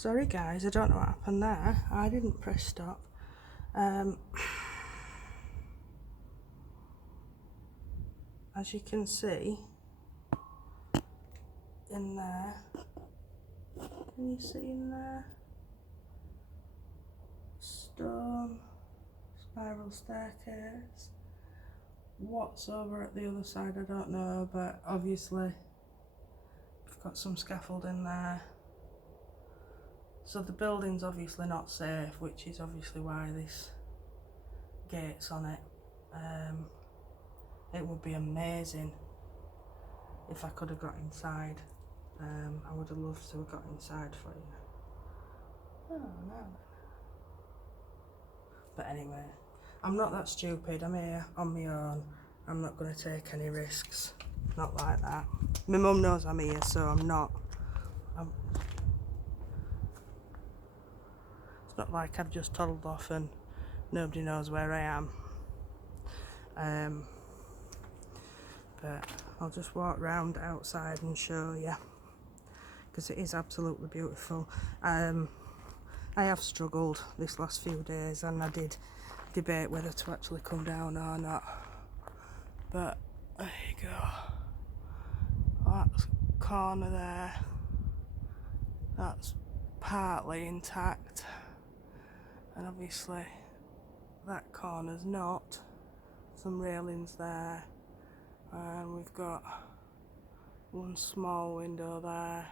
Sorry guys, I don't know what happened there. I didn't press stop. As you can see in there, can you see in there? Stone, spiral staircase. What's over at the other side I don't know, but obviously we've got some scaffolding there. So the building's obviously not safe, which is obviously why this gate's on it. It would be amazing if I could have got inside. I would have loved to have got inside for you. Oh no. But anyway, I'm not that stupid. I'm here on my own. I'm not going to take any risks. Not like that. My mum knows I'm here, so I'm not. It's not like I've just toddled off and nobody knows where I am. But I'll just walk round outside and show you, because it is absolutely beautiful. I have struggled this last few days, and I did debate whether to actually come down or not. But there you go. That corner there, that's partly intact, and obviously that corner's not. Some railings there, and we've got one small window there,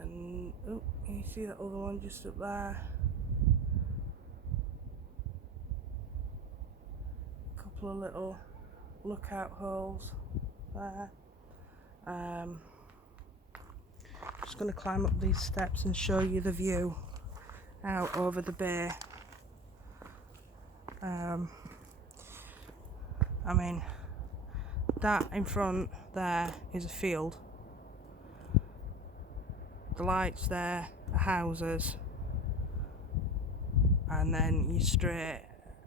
and oh, can you see that other one just up there? A couple of little lookout holes there. Just going to climb up these steps and show you the view out over the bay. I mean, that in front there is a field. The lights there are houses, and then you straight,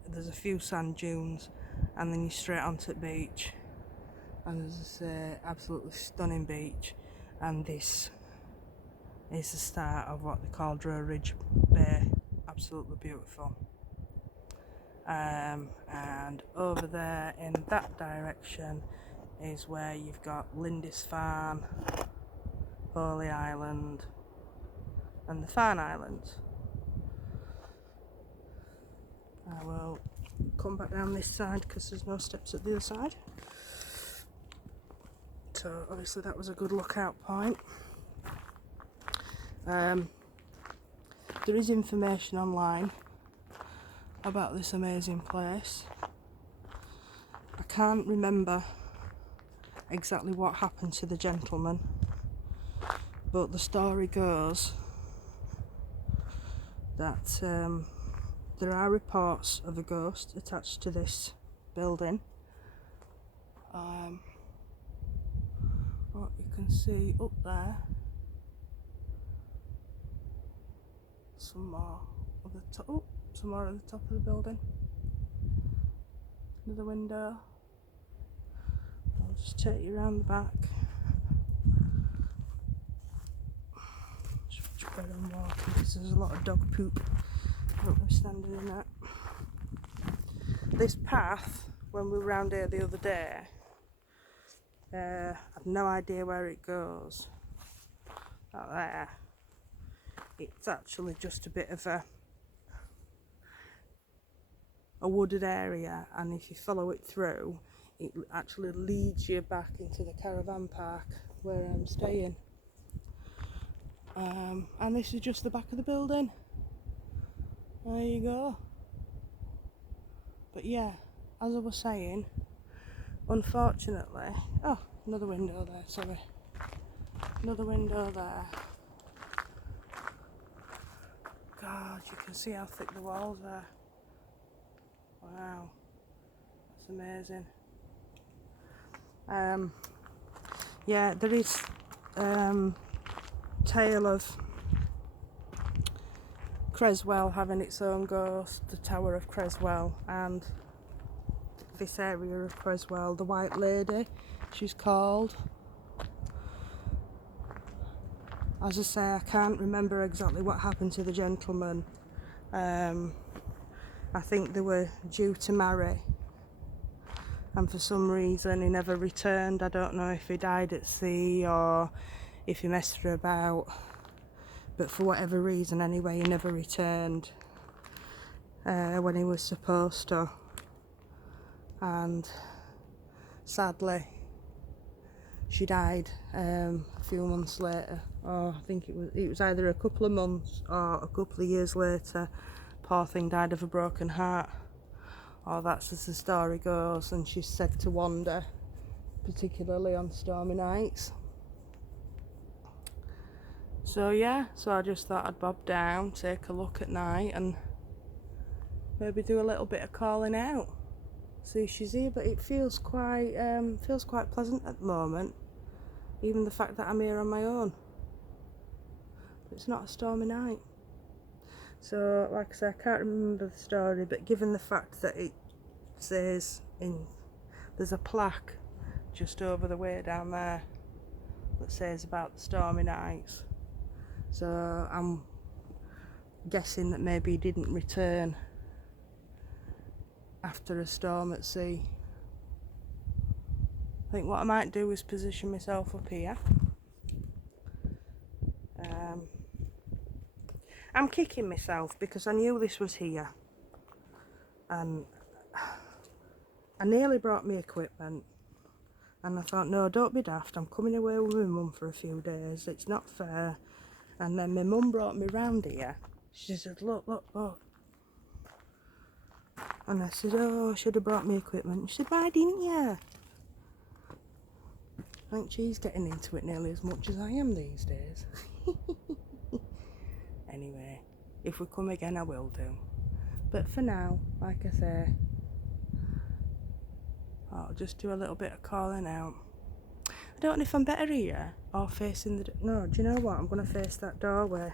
there's a few sand dunes, and then you're straight onto the beach, and there's this absolutely stunning beach, and this is the start of what they call Drow Ridge Bay. Absolutely beautiful. And over there in that direction is where you've got Lindisfarne, Holy Island, and the Farne Islands. I will come back down this side because there's no steps at the other side. So obviously that was a good lookout point. There is information online about this amazing place. I can't remember exactly what happened to the gentleman, but the story goes that there are reports of a ghost attached to this building. What you can see up there, some more at the top. Oh, some more at the top of the building. Another window. I'll just take you around the back. Just much better than walking because there's a lot of dog poop. I don't be standing in that. This path, when we were round here the other day, I've no idea where it goes. Out there. It's actually just a bit of a wooded area, and if you follow it through, it actually leads you back into the caravan park where I'm staying. And this is just the back of the building. There you go. But yeah, as I was saying, unfortunately, oh, another window there, sorry. Another window there. God, you can see how thick the walls are. Wow, that's amazing. Yeah, there is tale of Cresswell having its own ghost, the Tower of Cresswell, and this area of Cresswell, the White Lady, she's called. As I say, I can't remember exactly what happened to the gentleman. I think they were due to marry, and for some reason he never returned. I don't know if he died at sea or if he messed her about, but for whatever reason anyway, he never returned when he was supposed to. And sadly she died a few months later, or I think it was either a couple of months or a couple of years later. Poor thing died of a broken heart, or that's as the story goes, and she's said to wander, particularly on stormy nights. So yeah, so I just thought I'd bob down, take a look at night, and maybe do a little bit of calling out, see if she's here. But it feels quite pleasant at the moment, even the fact that I'm here on my own. It's not a stormy night. So like I say, I can't remember the story, but given the fact that it says there's a plaque just over the way down there that says about the stormy nights, so I'm guessing that maybe he didn't return after a storm at sea. I think what I might do is position myself up here. I'm kicking myself because I knew this was here, and I nearly brought me equipment, and I thought, no, don't be daft, I'm coming away with my mum for a few days, it's not fair. And then my mum brought me round here. She said, look, and I said, oh, I should have brought me equipment. She said, why didn't you? I think she's getting into it nearly as much as I am these days. Anyway, if we come again I will do, but for now, like I say, I'll just do a little bit of calling out. I don't know if I'm better here or facing the... No, do you know what? I'm going to face that doorway.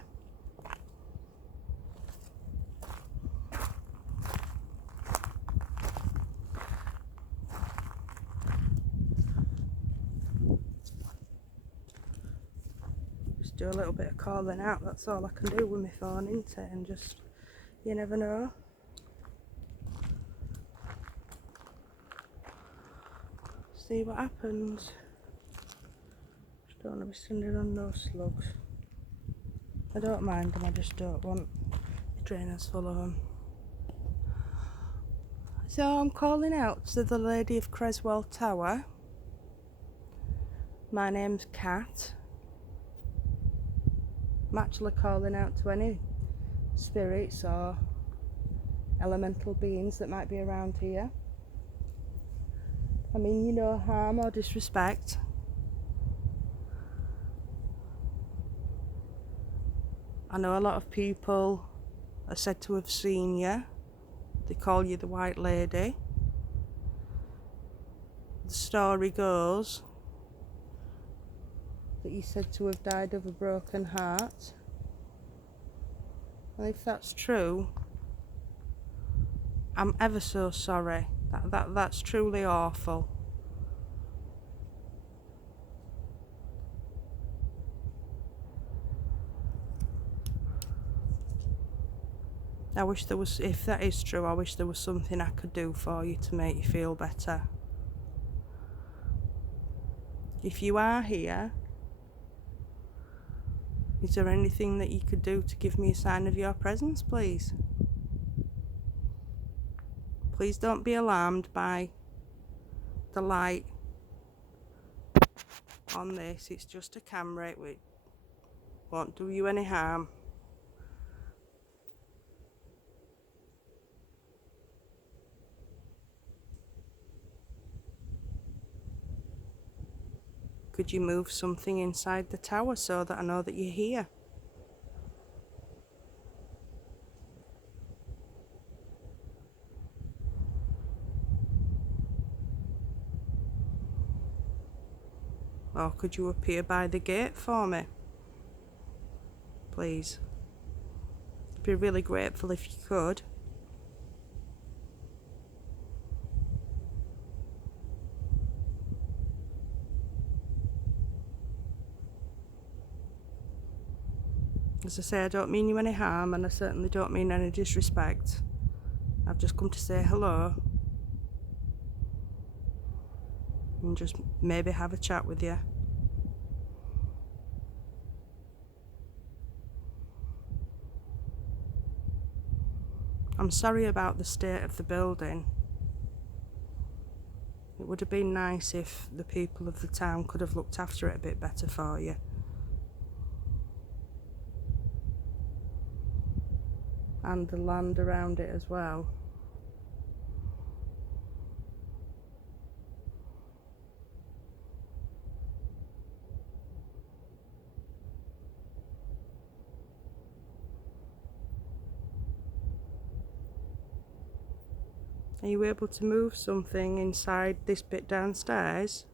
Just do a little bit of calling out. That's all I can do with my phone, isn't it? And just, you never know. See what happens. Just don't want to be standing on those slugs. I don't mind them, I just don't want the drainers full of them. So I'm calling out to the lady of Cresswell Tower. My name's Kat. I'm actually calling out to any spirits or elemental beings that might be around here. I mean, you no harm or disrespect. I know a lot of people are said to have seen you. They call you the White Lady. The story goes that you're said to have died of a broken heart. And if that's true, I'm ever so sorry. That's truly awful. I wish there was, if that is true, I wish there was something I could do for you to make you feel better. If you are here, is there anything that you could do to give me a sign of your presence, please? Please don't be alarmed by the light on this. It's just a camera. It won't do you any harm. Could you move something inside the tower so that I know that you're here? Or could you appear by the gate for me? Please. I'd be really grateful if you could. As I say, I don't mean you any harm, and I certainly don't mean any disrespect. I've just come to say hello and just maybe have a chat with you. I'm sorry about the state of the building. It would have been nice if the people of the town could have looked after it a bit better for you. And the land around it as well. Are you able to move something inside this bit downstairs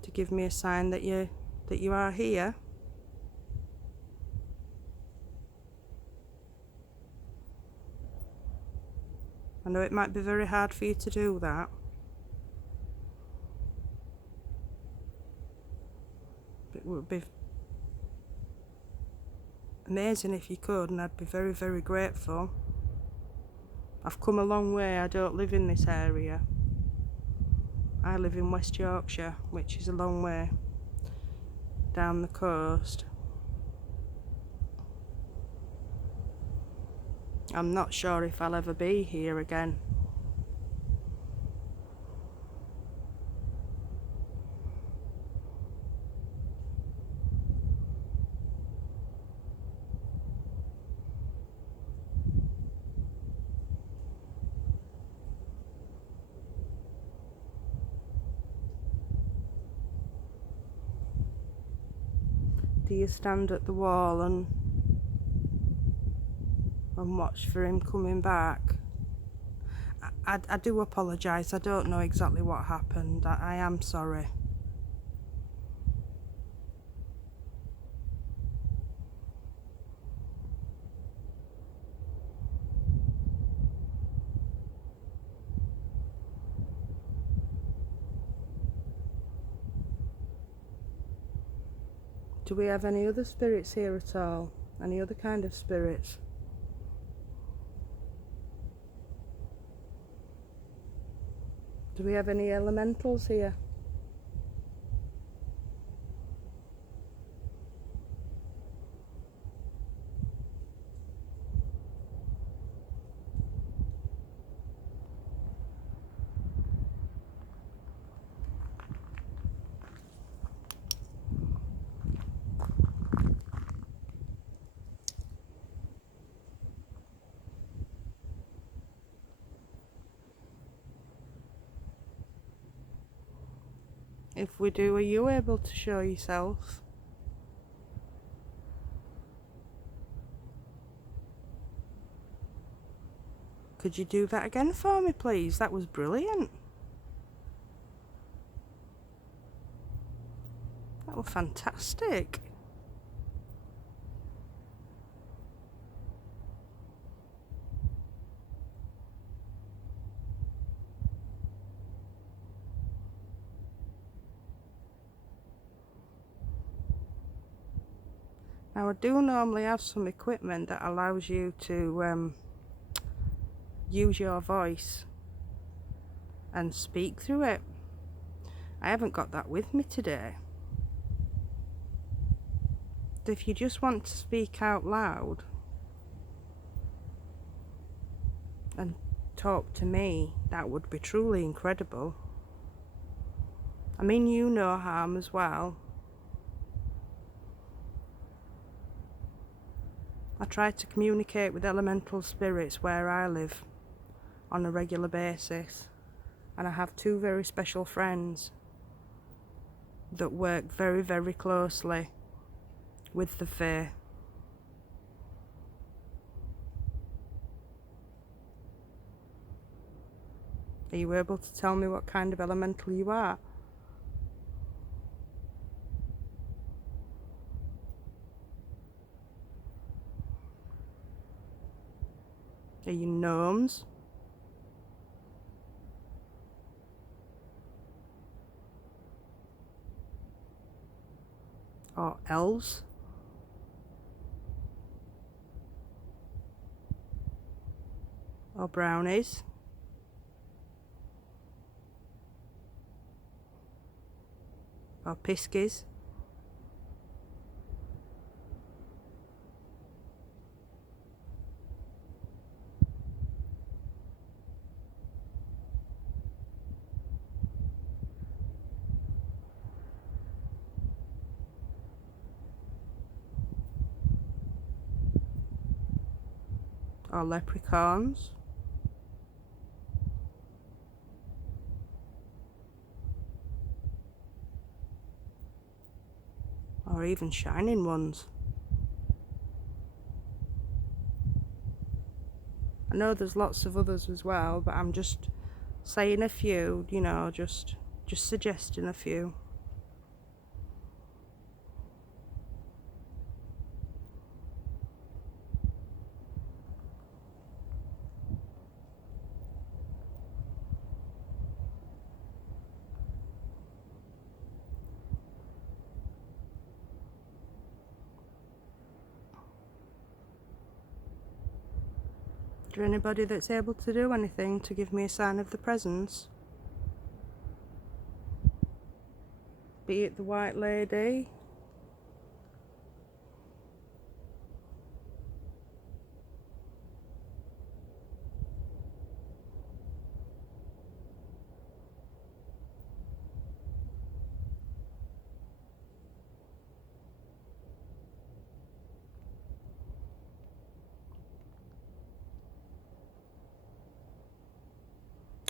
to give me a sign that you are here? I know it might be very hard for you to do that. It would be amazing if you could, and I'd be very, very grateful. I've come a long way. I don't live in this area. I live in West Yorkshire, which is a long way down the coast. I'm not sure if I'll ever be here again. Do you stand at the wall and watch for him coming back? I do apologise. I don't know exactly what happened. I am sorry. Do we have any other spirits here at all? Any other kind of spirits? Do we have any elementals here? If we do, are you able to show yourself? Could you do that again for me, please? That was brilliant. That was fantastic. Now, I do normally have some equipment that allows you to use your voice and speak through it. I haven't got that with me today. If you just want to speak out loud and talk to me, that would be truly incredible. I mean you no harm as well. I try to communicate with elemental spirits where I live on a regular basis, and I have two very special friends that work very, very closely with the Fae. Are you able to tell me what kind of elemental you are? Are you gnomes? Or elves? or brownies. Or piskies. Or leprechauns. Or even shining ones. I know there's lots of others as well, but I'm just saying a few, you know, just suggesting a few. Is there anybody that's able to do anything to give me a sign of the presence? Be it the White Lady,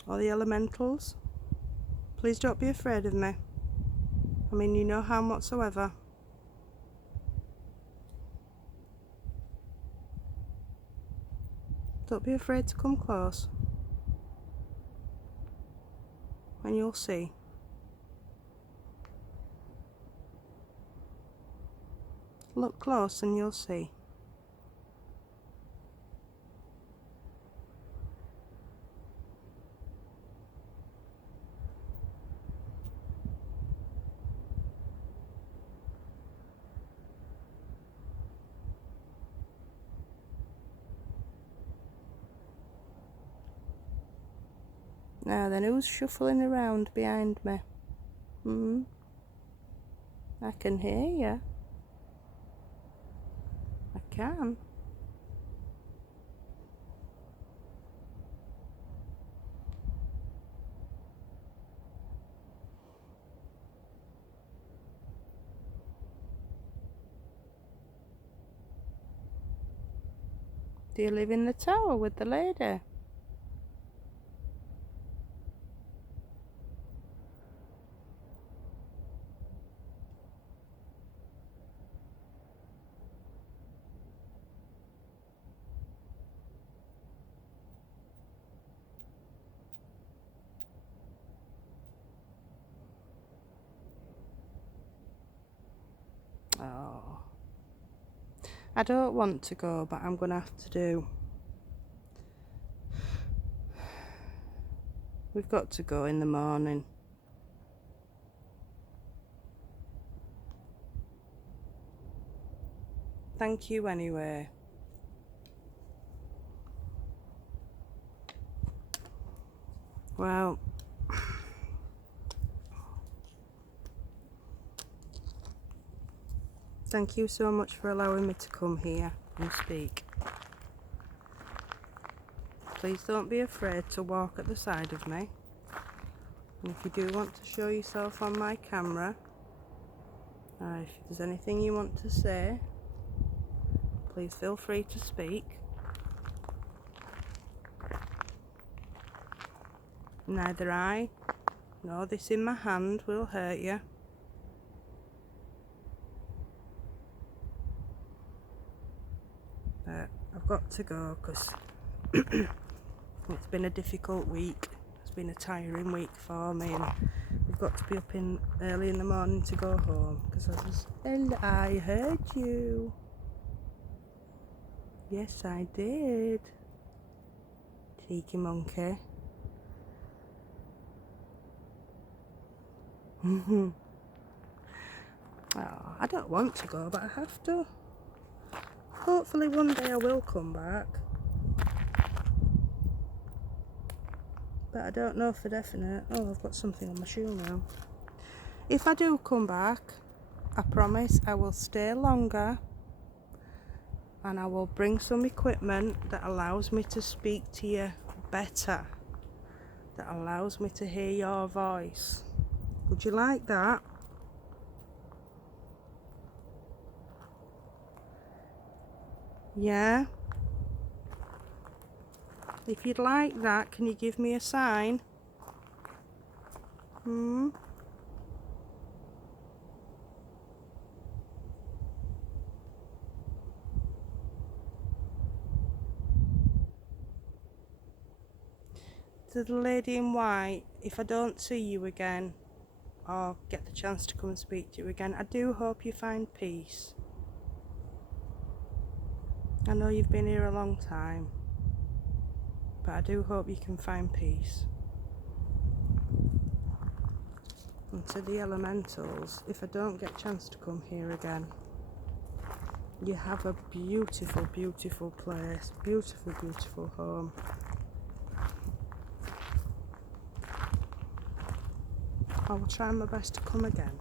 or the elementals. Please don't be afraid of me. I mean, you no harm whatsoever. Don't be afraid to come close. And you'll see. Look close and you'll see. Now then, who's shuffling around behind me? I can hear you. I can. Do you live in the tower with the lady? Oh. I don't want to go, but I'm going to have to do. We've got to go in the morning. Thank you anyway. Well, thank you so much for allowing me to come here and speak. Please don't be afraid to walk at the side of me. And if you do want to show yourself on my camera, if there's anything you want to say, please feel free to speak. Neither I nor this in my hand will hurt you. But I've got to go because it's been a difficult week. It's been a tiring week for me, and we've got to be up early in the morning to go home because I heard you. Yes, I did. Cheeky monkey. Oh, I don't want to go, but I have to. Hopefully one day I will come back. but I don't know for definite. Oh, I've got something on my shoe now. If I do come back, I promise I will stay longer, and I will bring some equipment that allows me to speak to you better, that allows me to hear your voice. Would you like that? Yeah? If you'd like that, can you give me a sign? To the lady in white, if I don't see you again or get the chance to come and speak to you again, I do hope you find peace. I know you've been here a long time, but I do hope you can find peace. And to the elementals, if I don't get a chance to come here again, you have a beautiful, beautiful place, beautiful, beautiful home. I will try my best to come again.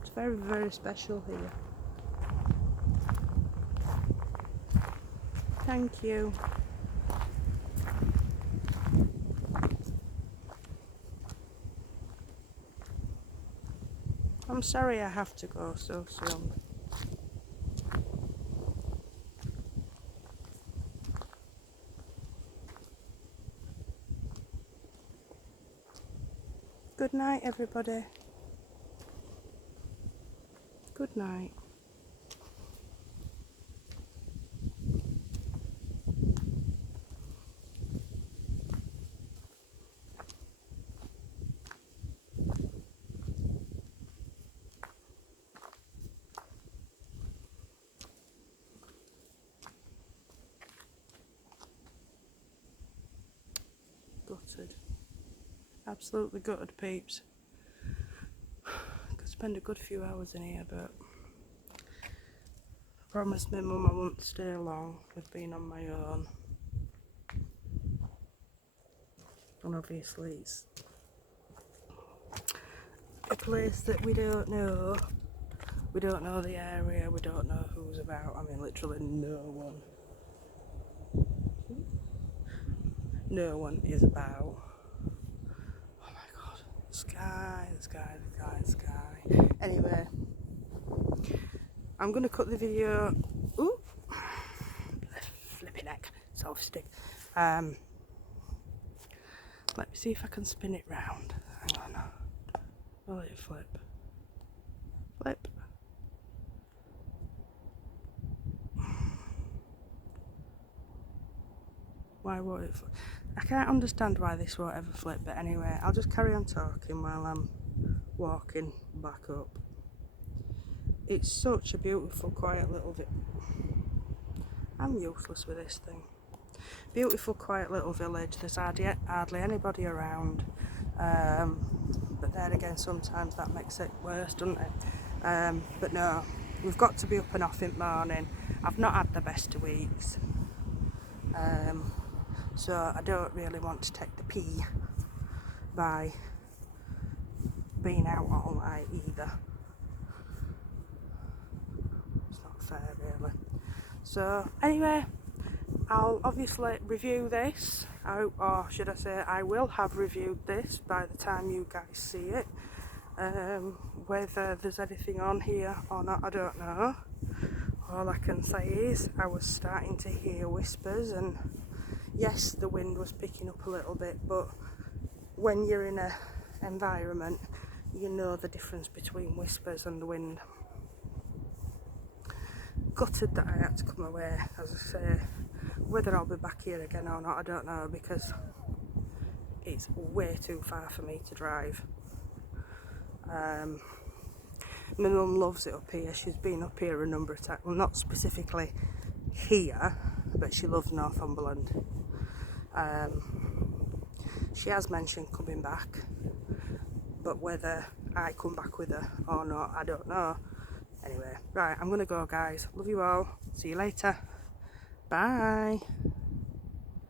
It's very, very special here. Thank you. I'm sorry I have to go so soon. Good night, everybody. Good night. Gutted. Absolutely gutted, peeps. Could spend a good few hours in here, but I promised my mum I wouldn't stay long with being on my own. And obviously it's a place that we don't know. We don't know the area, we don't know who's about. I mean, literally no one. No one is about. Oh my god. The sky, the sky, the sky, the sky. Anyway, I'm going to cut the video. Ooh, flipping heck, self stick. Let me see if I can spin it round. Hang on. Will it flip? Flip. Why won't it flip? I can't understand why this won't ever flip, but anyway, I'll just carry on talking while I'm walking back up. It's such a beautiful, quiet little I'm useless with this thing. Beautiful, quiet little village. There's hardly anybody around. But then again, sometimes that makes it worse, doesn't it? But no, we've got to be up and off in the morning. I've not had the best of weeks. So I don't really want to take the pee by being out all night either. It's not fair, really. So anyway, I'll obviously review this, or should I say I will have reviewed this by the time you guys see it. Whether there's anything on here or not, I don't know. All I can say is I was starting to hear whispers, and yes, the wind was picking up a little bit, but when you're in an environment, you know the difference between whispers and the wind. Gutted that I had to come away, as I say. Whether I'll be back here again or not, I don't know, because it's way too far for me to drive. My mum loves it up here. She's been up here a number of times. Well, not specifically here, but she loves Northumberland. She has mentioned coming back, but whether I come back with her or not, I don't know. Anyway, right, I'm gonna go, guys. Love you all. See you later. Bye.